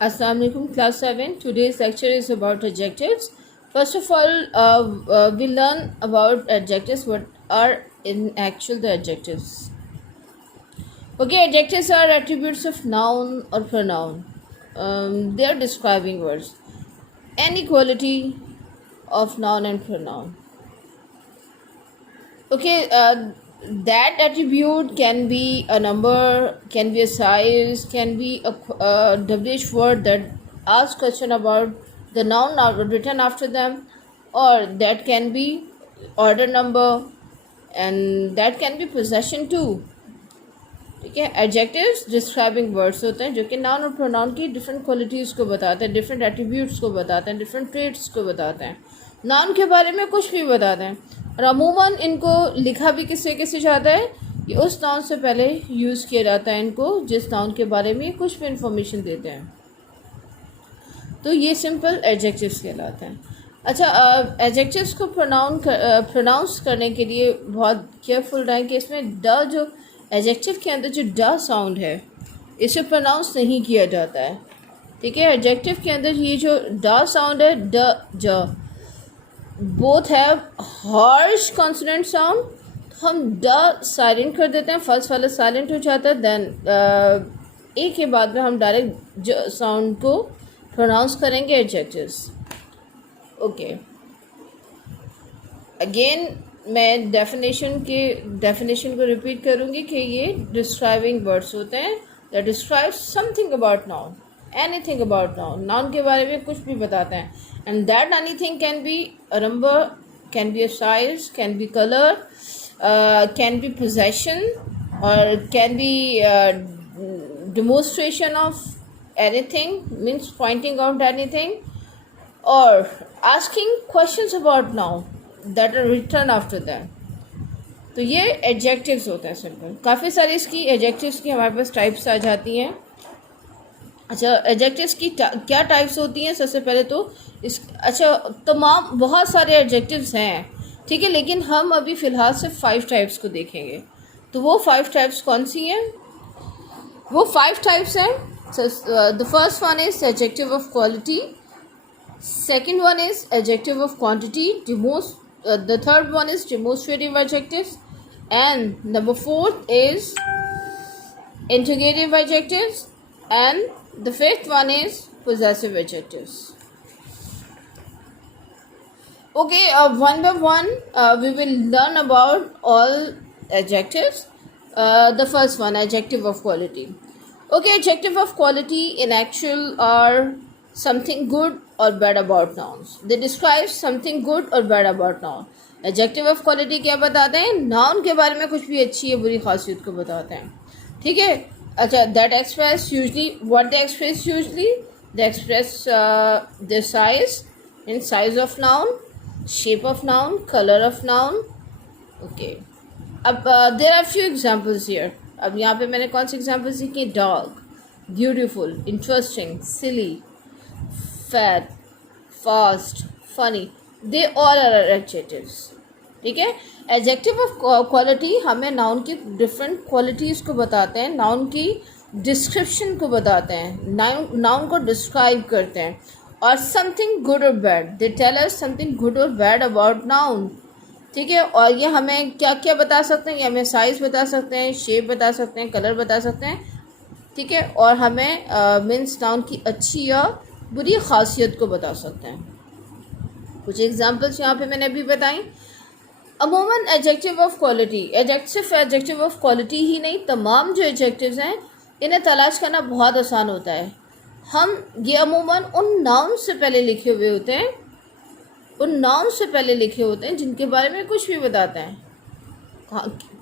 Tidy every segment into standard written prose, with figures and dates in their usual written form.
Assalamu alaikum, class 7. Today's lecture is about adjectives. First of all, we learn about adjectives. What are in actual the adjectives? Okay, adjectives are attributes of noun or pronoun. They are describing words. Any quality of noun and pronoun. Okay, that attribute can be a number, can be a size, can be a WH word that asks question about the noun written after them, or that can be order number, and that can be possession too. ठीक है, adjectives describing words होते हैं जो कि noun और pronoun की different qualities को बताते हैं, डिफरेंट एट्रीब्यूट्स को बताते हैं, डिफरेंट ट्रेट्स को बताते हैं, नाउन के बारे में कुछ भी बताते हैं। और अमूमन इनको लिखा भी किससे जाता है, ये उस नाउन से पहले यूज़ किया जाता है इनको जिस नाउन के बारे में कुछ भी इंफॉर्मेशन देते हैं। तो ये सिंपल एडजेक्टिव्स कहलाते हैं। अच्छा, एडजेक्टिव्स को प्रोनाउंस करने के लिए बहुत केयरफुल रहें कि इसमें ड जो एडजेक्टिव के अंदर जो ड साउंड है इसे प्रोनाउंस नहीं किया जाता है। ठीक है, एडजेक्टिव के अंदर ये जो ड साउंड है ड ज both have harsh consonant sound, तो हम ड साइलेंट कर देते हैं, फर्स्ट वाला साइलेंट हो जाता है, देन ए के बाद में हम डायरेक्ट ज साउंड को प्रोनाउंस करेंगे एडजेक्टिव्स। ओके, अगेन मैं डेफिनेशन को रिपीट करूँगी कि ये डिस्क्राइबिंग वर्ड्स होते हैं that describe something about noun, anything about noun, noun के बारे में कुछ भी बताते हैं। And that anything can be a number, can be a size, can be colour, can be possession, और can be demonstration of anything, means pointing out anything, or asking questions about noun that are written after them. तो ये adjectives होते हैं simple. काफ़ी सारी इसकी adjectives की हमारे पास टाइप्स आ जाती हैं। अच्छा, एडजेक्टिव्स की क्या टाइप्स होती हैं? सबसे पहले तो तमाम बहुत सारे एडजेक्टिव्स हैं, ठीक है, लेकिन हम अभी फ़िलहाल सिर्फ 5 टाइप्स को देखेंगे। तो वो 5 टाइप्स कौन सी हैं? वो 5 टाइप्स हैं। The first one is adjective of quality, second one is adjective of quantity, the third one is demonstrative adjectives, and number 4th is interrogative adjectives, and the 5th one is possessive adjectives. Okay, one by one we will learn about all adjectives. The first one, adjective of quality. Okay, adjective of quality in actual are something good or bad about nouns. They describe something good or bad about noun. Adjective of quality क्या बताते हैं? Noun के बारे में कुछ भी अच्छी या बुरी खासियत को बताते हैं। ठीक है, अच्छा, that express usually what they express usually they express the size and size of noun, shape of noun, color of noun. Okay, अब there are few examples here. अब यहाँ पे मैंने कौन से examples लिखे? Dog, beautiful, interesting, silly, fat, fast, funny, they all are adjectives. ठीक है, एडजेक्टिव ऑफ क्वालिटी हमें नाउन की डिफरेंट क्वालिटीज़ को बताते हैं, नाउन की डिस्क्रिप्शन को बताते हैं, नाउन को डिस्क्राइब करते हैं, और समथिंग गुड और bad, they tell us something good और बैड अबाउट नाउन। ठीक है, और ये हमें क्या क्या बता सकते हैं? ये हमें साइज़ बता सकते हैं, शेप बता सकते हैं, कलर बता सकते हैं। ठीक है, और हमें मीन्स नाउन की अच्छी या बुरी खासियत को बता सकते हैं। कुछ एग्जांपल्स यहाँ पे मैंने अभी बताई। अमूमन adjective of quality, adjective of quality ही नहीं, तमाम जो एडजेक्टिव्स हैं इन्हें तलाश करना बहुत आसान होता है। हम ये अमूमन उन नाउन से पहले लिखे हुए होते हैं, जिनके बारे में कुछ भी बताते हैं।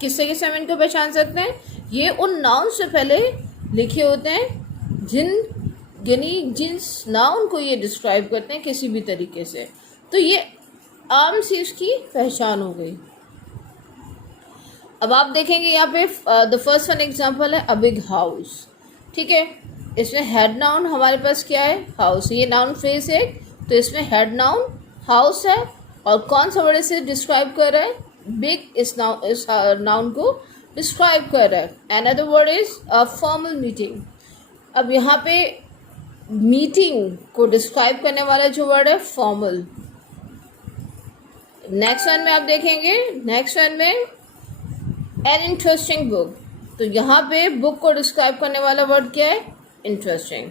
किससे हम इनको पहचान सकते हैं? ये उन नाउन से पहले लिखे होते हैं जिस नाउन को ये डिस्क्राइब करते हैं किसी भी तरीके से। तो ये आम सी इसकी पहचान हो गई। अब आप देखेंगे यहाँ पे द फर्स्ट वन एग्जांपल है अ बिग हाउस। ठीक है, इसमें हेड नाउन हमारे पास क्या है? हाउस। ये नाउन फ्रेज है, तो इसमें हेड नाउन हाउस है, और कौन सा वर्ड इसे डिस्क्राइब कर रहा है? बिग इस नाउन को डिस्क्राइब कर रहा है। Another word is a formal meeting. अब यहाँ पे मीटिंग को डिस्क्राइब करने वाला जो वर्ड है फॉर्मल। नेक्स्ट वन में आप देखेंगे, नेक्स्ट वन में एन इंटरेस्टिंग बुक, तो यहाँ पे बुक को डिस्क्राइब करने वाला वर्ड क्या है? Interesting.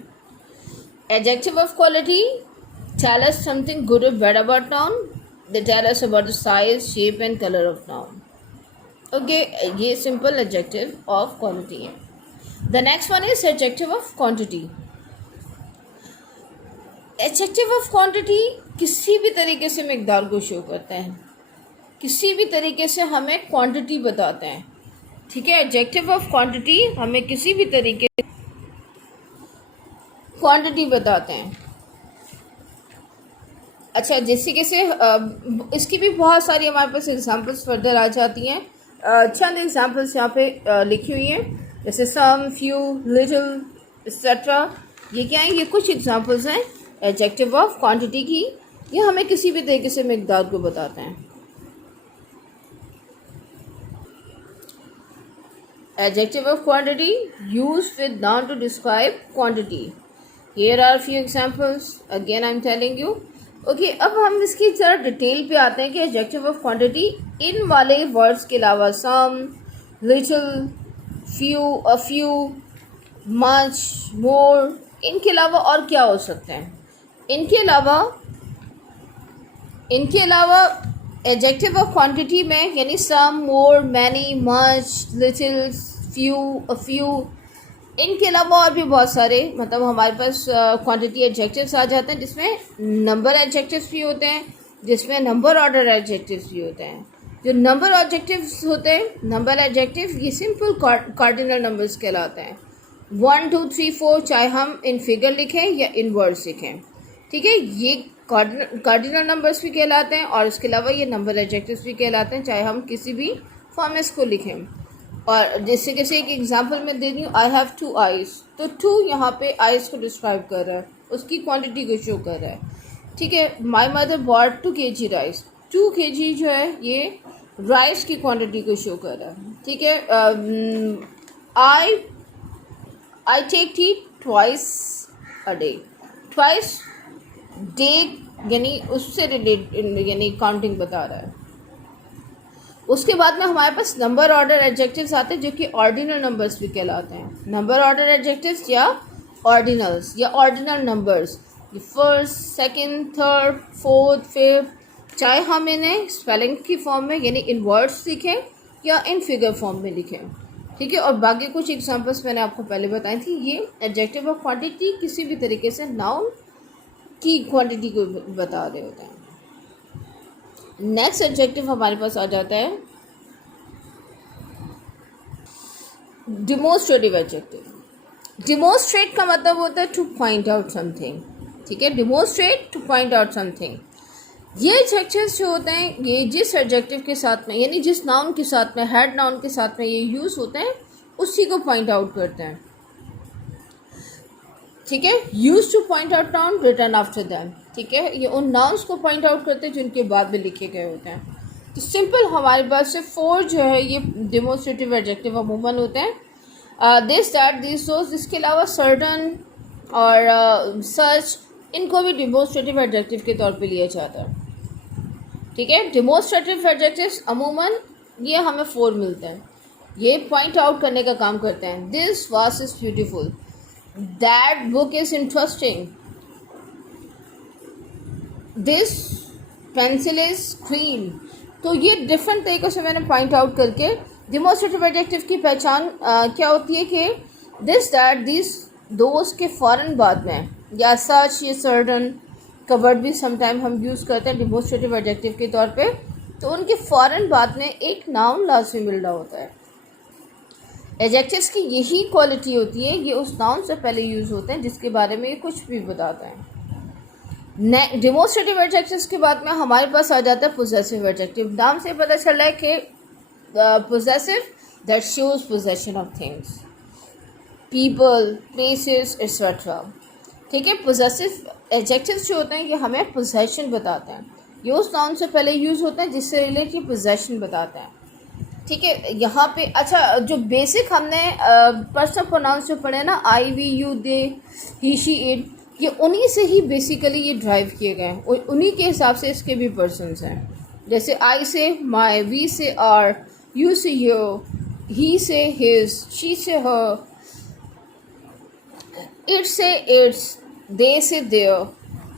Adjective of quality tell us something good और bad about noun, they tell us about the size, shape and colour of noun. Okay, ये सिंपल एडजेक्टिव ऑफ क्वालिटी है। The next one is adjective of quantity. Adjective of quantity किसी भी तरीके से मिकदार को show करता है, किसी भी तरीके से हमें क्वांटिटी बताते हैं। ठीक है, एडजेक्टिव ऑफ क्वांटिटी हमें किसी भी तरीके से क्वांटिटी बताते हैं। अच्छा, जैसे कैसे इसकी भी बहुत सारी हमारे पास एग्जांपल्स फर्दर आ जाती हैं। चंद एग्जांपल्स यहाँ पे लिखी हुई हैं, जैसे सम, फ्यू, लिटिल, एक्सेट्रा। ये क्या है? ये कुछ एग्जांपल्स हैं एडजेक्टिव ऑफ क्वांटिटी की। ये हमें किसी भी तरीके से मिकदार को बताते हैं। Adjective of quantity used with noun to describe quantity. Here are few examples. Again, I'm telling you. Okay, अब हम इसकी जरा डिटेल पे आते हैं कि adjective of quantity इन वाले वर्ड्स के अलावा some, little, few, a few, much, more, इनके अलावा और क्या हो सकते हैं? इनके अलावा एडजेक्टिव ऑफ क्वांटिटी में यानी some, more, many, much, little, few, a few, इनके अलावा और भी बहुत सारे मतलब हमारे पास क्वांटिटी एडजेक्टिव्स आ जाते हैं, जिसमें नंबर एडजेक्टिव्स भी होते हैं, जिसमें नंबर ऑर्डर एडजेक्टिव्स भी होते हैं। जो नंबर एडजेक्टिव्स होते हैं, नंबर एडजेक्टिव, ये सिंपल कार्डिनल नंबर्स कहलाते हैं। 1, 2, 3, 4, चाहे हम इन फिगर लिखें या इन वर्ड्स लिखें। ठीक है, ये कार्डिनल नंबर्स भी कहलाते हैं और इसके अलावा ये नंबर एडजेक्टिव्स भी कहलाते हैं, चाहे हम किसी भी फॉर्म में इसको लिखें। और जैसे कैसे एक एग्जांपल मैं दे रही हूँ, आई हैव 2 आइज़, तो 2 यहाँ पे आइज़ को डिस्क्राइब कर रहा है, उसकी क्वांटिटी को शो कर रहा है। ठीक है, my mother bought 2 kg rice, 2 kg जो है ये राइस की क्वांटिटी को शो कर रहा है। ठीक है, I take tea twice a day, twice day यानी उससे रिलेटेड यानी काउंटिंग बता रहा है। उसके बाद में हमारे पास नंबर ऑर्डर एडजेक्टिव्स आते हैं जो कि ऑर्डिनल नंबर्स भी कहलाते हैं। नंबर ऑर्डर एडजेक्टिव्स या ऑर्डिनल्स या ordinal numbers, first, second, third, fourth, fifth, चाहे हम इन्हें स्पेलिंग की फॉर्म में यानी इन वर्ड्स लिखें या इन फिगर फॉर्म में लिखें। ठीक है, और बाकी कुछ एग्जांपल्स मैंने आपको पहले बताई थी। ये एडजेक्टिव ऑफ क्वांटिटी किसी भी तरीके से नाउन की क्वांटिटी को बता रहे होते हैं। नेक्स्ट एडजेक्टिव हमारे पास आ जाता है डिमोन्स्ट्रेटिव एडजेक्टिव। डिमोन्स्ट्रेट का मतलब होता है टू पॉइंट आउट समथिंग। ठीक है, demonstrate, two point out something. ये एडजेक्टिव्स जो होते हैं, ये जिस एडजेक्टिव के साथ में यानी जिस नाउन के साथ में, हेड नाउन के साथ में ये यूज़ होते हैं, उसी को पॉइंट आउट करते हैं। ठीक है, use two point out noun return after them. ठीक है, ये उन नाउन्स को पॉइंट आउट करते हैं जिनके बाद में लिखे गए होते हैं। तो सिंपल हमारे पास से 4 जो है ये डेमोन्स्ट्रेटिव एडजेक्टिव अमूमन होते हैं। दिस, दैट, दिस, दोस। इसके अलावा सर्टन और सच, इनको भी डेमोन्स्ट्रेटिव एडजेक्टिव के तौर पे लिया जाता है। ठीक है, डेमोन्स्ट्रेटिव एडजेक्टिव्स अमूमन ये हमें 4 मिलते हैं। ये पॉइंट आउट करने का काम करते हैं। दिस वास is beautiful, that book is interesting, this pencil is green। तो ये डिफरेंट तरीक़ों से मैंने पॉइंट आउट करके डेमोन्स्ट्रेटिव एडजेक्टिव की पहचान क्या होती है कि दिस, दैट, दिस, दोस के फ़ौरन बाद में या सच, ये सर्टन का वर्ड भी समटाइम हम यूज़ करते हैं डेमोन्स्ट्रेटिव एडजेक्टिव के तौर पे, तो उनके फ़ौरन बाद में एक नाउन लाजमी मिल रहा होता है। एडजेक्टिव्स की यही क्वालिटी होती है, ये उस नाउन से पहले यूज़ होते हैं जिसके बारे में ये कुछ भी बताता है। डेमोन्स्ट्रेटिव एडजेक्टिव्स के बाद में हमारे पास आ जाता है पोजेसिव एडजेक्टिव। नाम से पता चल रहा है कि possessive, that shows possession of things, people, places, etcetera. ठीक है, पोजेसिव एडजेक्टिव्स जो होते हैं ये हमें पोजेशन बताते हैं। ये उस नाउन से पहले यूज़ होते हैं जिससे रिलेट ये पोजेशन बताते हैं। ठीक है, यहाँ पे अच्छा जो बेसिक हमने पर्सनल प्रोनाउंस जो पढ़े ना, I, we, you, they, he, she, it, ये उन्हीं से ही बेसिकली ये ड्राइव किए गए हैं, उन्हीं के हिसाब से इसके भी पर्सन्स हैं। जैसे आई से माई, वी से आर, यू से योर, ही से हिज, शी से हर, इट से इट्स, दे से देयर।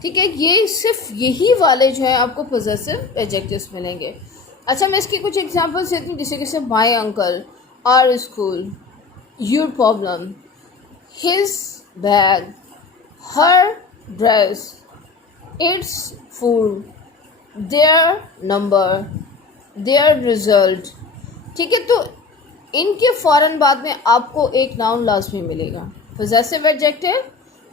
ठीक है, ये सिर्फ यही वाले जो है आपको पोजेसिव एडजेक्टिव्स मिलेंगे। अच्छा, मैं इसकी कुछ एग्जांपल्स देती हूँ, जैसे कि my uncle, our school, your problem, his bag, her dress, its food, their number, their result. ठीक है, तो इनके फ़ौरन बाद में आपको एक नाउन लाजमी मिलेगा। पोजेसिव एडजेक्टिव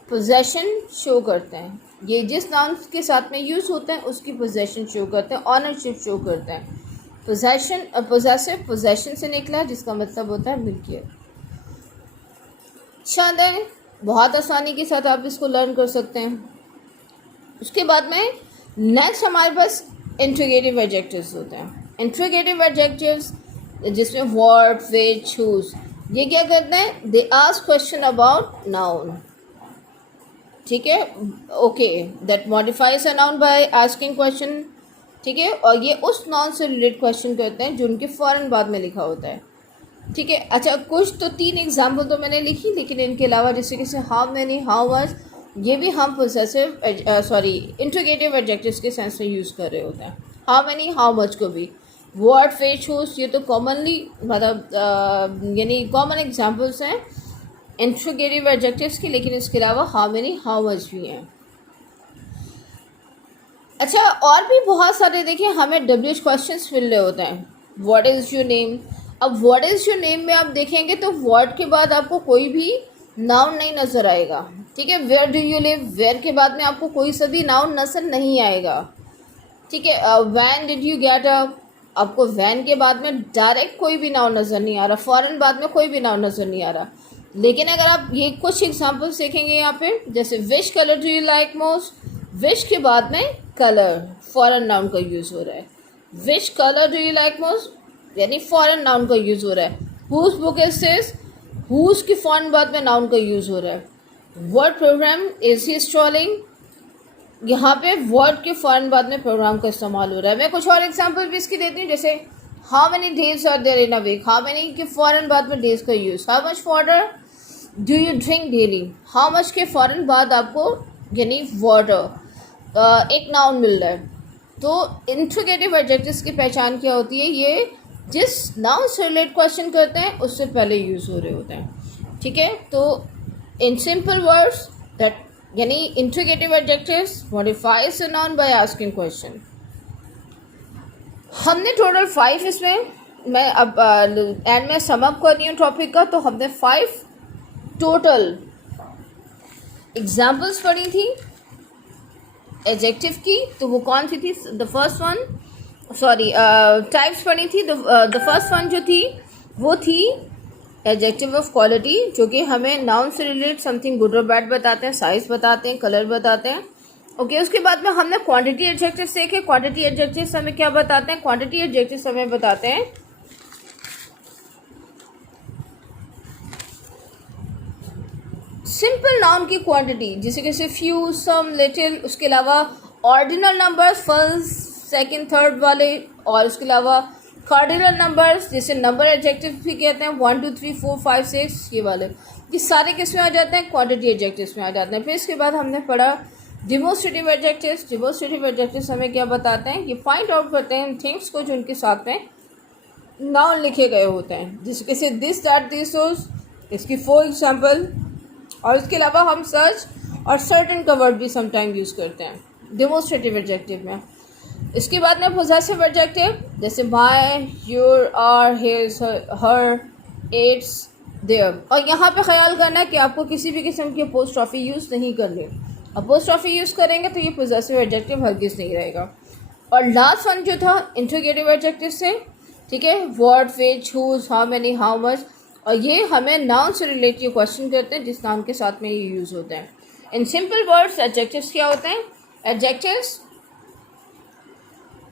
पोजेशन शो करते हैं, ये जिस नाउन के साथ में यूज़ होते हैं उसकी पोजेशन शो करते हैं, ऑनरशिप शो करते हैं। पोजेशन, पोजेसिव पोजेशन से निकला, जिसका मतलब होता है मिल्कियत। शायद है, बहुत आसानी के साथ आप इसको लर्न कर सकते हैं। उसके बाद में नेक्स्ट हमारे पास इंट्रोगेटिव एडजेक्टिव्स होते हैं। इंट्रोगेटिव एडजेक्टिव्स जिसमें व्हाट, व्हिच, हुज, ये क्या करते हैं, they ask question about noun. ठीक है, okay, that modifies a noun by asking question. ठीक है, और ये उस नाउन से रिलेटेड क्वेश्चन करते हैं जो उनके फ़ौरन बाद में लिखा होता है। ठीक है, अच्छा, कुछ तो 3 एग्जाम्पल तो मैंने लिखी, लेकिन इनके अलावा जैसे कि हाउ मैनी, हाउ मच, ये भी हम पोजेसिव इंट्रोगेटिव एडजेक्टिव्स के सेंस में यूज़ कर रहे होते हैं। हाउ मैनी, हाउ मच को भी। व्हाट, व्हिच, हुज, ये तो कॉमनली मतलब यानी कॉमन एग्जाम्पल्स हैं इंट्रोगेटिव एडजेक्टिव्स की, लेकिन इसके अलावा हाउ मैनी, हाउ मच भी हैं। अच्छा, और भी बहुत सारे देखिए हमें डब्ल्यूएच क्वेश्चंस मिल रहे होते हैं। व्हाट इज़ योर नेम, अब व्हाट इज़ योर नेम में आप देखेंगे तो व्हाट के बाद आपको कोई भी नाउन नहीं नज़र आएगा। ठीक है, where do you live, where के बाद में आपको कोई सा भी नाउन नज़र नहीं आएगा। ठीक है, when did you get up, आपको वैन के बाद में डायरेक्ट कोई भी नाउन नज़र नहीं आ रहा, फ़ौरन बाद में कोई भी नाउन नज़र नहीं आ रहा। लेकिन अगर आप ये कुछ एग्जांपल्स देखेंगे यहाँ पे, जैसे which colour do you like most, which के बाद में कलर, फ़ौरन नाउन का यूज़ हो रहा है। Which colour do you like most यानी फ़ौरन नाउन का यूज़ हो रहा है। Whose book is this, whose की फ़ौरन बाद में नाउन का यूज़ हो रहा है। What program is he installing, यहाँ पे वर्ड के फ़ौरन बाद में प्रोग्राम का इस्तेमाल हो रहा है। मैं कुछ और एग्जांपल भी इसकी देती हूँ, जैसे how many days are there in a week, how many के फ़ौरन बाद में डेज का use. How much water do you drink daily, how much के फ़ौरन बाद आपको यानी वाटर एक नाउन मिल रहा है। तो इंट्रोगेटिव एडजेक्टिव्स की पहचान क्या होती है, ये जिस नाउन से रिलेटेड क्वेश्चन करते हैं उससे पहले यूज़ हो रहे होते हैं। ठीक है, तो इन सिंपल वर्ड्स दैट यानी interrogative adjectives modifies a noun by asking question. हमने टोटल 5 इसमें, मैं अब एंड में सम अप कर रही हूँ टॉपिक का, तो हमने 5 टोटल एग्जाम्पल्स पढ़ी थी एडजेक्टिव की। तो वो कौन सी थी, the first one, sorry types पढ़ी थी। द फर्स्ट वन जो थी वो थी एडजेक्टिव ऑफ क्वालिटी, जो कि हमें नाउन से रिलेटेड समथिंग गुड और बैड बताते हैं, साइज बताते हैं, कलर बताते हैं। ओके, उसके बाद में हमने क्वांटिटी एडजेक्टिव्स देखे। क्वांटिटी एडजेक्टिव्स हमें क्या बताते हैं, क्वांटिटी एडजेक्टिव्स हमें बताते हैं सिंपल नाउन की क्वांटिटी, जैसे कि फ्यू, सम, लिटिल। उसके अलावा ordinal numbers, first, second, third वाले, और उसके अलावा कार्डिनल नंबर्स, जैसे नंबर एडजेक्टिव भी कहते हैं, 1 2 3 4 5 6, ये वाले, ये सारे किस में आ जाते हैं, क्वांटिटी एडजेक्टिव्स में आ जाते हैं। फिर इसके बाद हमने पढ़ा डिमोस्ट्रेटिव एडजेक्टिव्स। डिमोस्ट्रेटिव एडजेक्टिव्स हमें क्या बताते हैं, ये फाइंड आउट करते हैं थिंग्स को जो उनके साथ में नाउन लिखे गए होते हैं, जैसे दिस, दैट, दिस, दोस, इसकी 4 एग्जाम्पल। और इसके अलावा हम सर्च और सर्टेन का वर्ड भी समटाइम यूज़ करते हैं डिमोस्ट्रेटिव एडजेक्टिव में। इसके बाद में पोजेसिव एडजेक्टिव, जैसे my, your, our, his, her, its, their. और यहाँ पे ख्याल करना है कि आपको किसी भी किस्म की अपोस्ट्रॉफी यूज़ नहीं करनी। अपोस्ट्रॉफी यूज़ करेंगे तो ये पोजेसिव एडजेक्टिव हरगिज़ नहीं रहेगा। और लास्ट वन जो था इंट्रोगेटिव एडजेक्टिव से, ठीक है, what, which, whose, how many, how much. और ये हमें नाउन से रिलेटेड क्वेश्चन करते हैं जिस नाउन के साथ में ये यूज़ होते हैं। इन सिंपल वर्ड्स एडजेक्टिव्स क्या होते हैं, एडजेक्टिव्स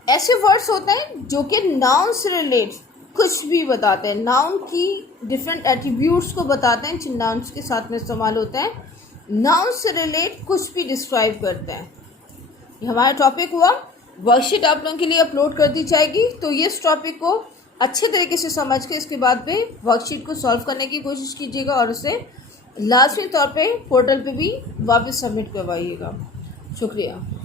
ऐसे वर्ड्स होते हैं जो कि नाउन से रिलेट कुछ भी बताते हैं, नाउन की डिफरेंट एट्रीब्यूट्स को बताते हैं जिन नाउन्स के साथ में इस्तेमाल होते हैं। नाउन से रिलेट कुछ भी डिस्क्राइब करते हैं। ये हमारा टॉपिक हुआ। वर्कशीट आप लोगों के लिए अपलोड कर दी जाएगी, तो ये इस टॉपिक को अच्छे तरीके से समझ के इसके बाद में वर्कशीट को सॉल्व करने की कोशिश कीजिएगा और उसे लाजमी तौर पे पोर्टल पे भी वापस सबमिट करवाइएगा। शुक्रिया।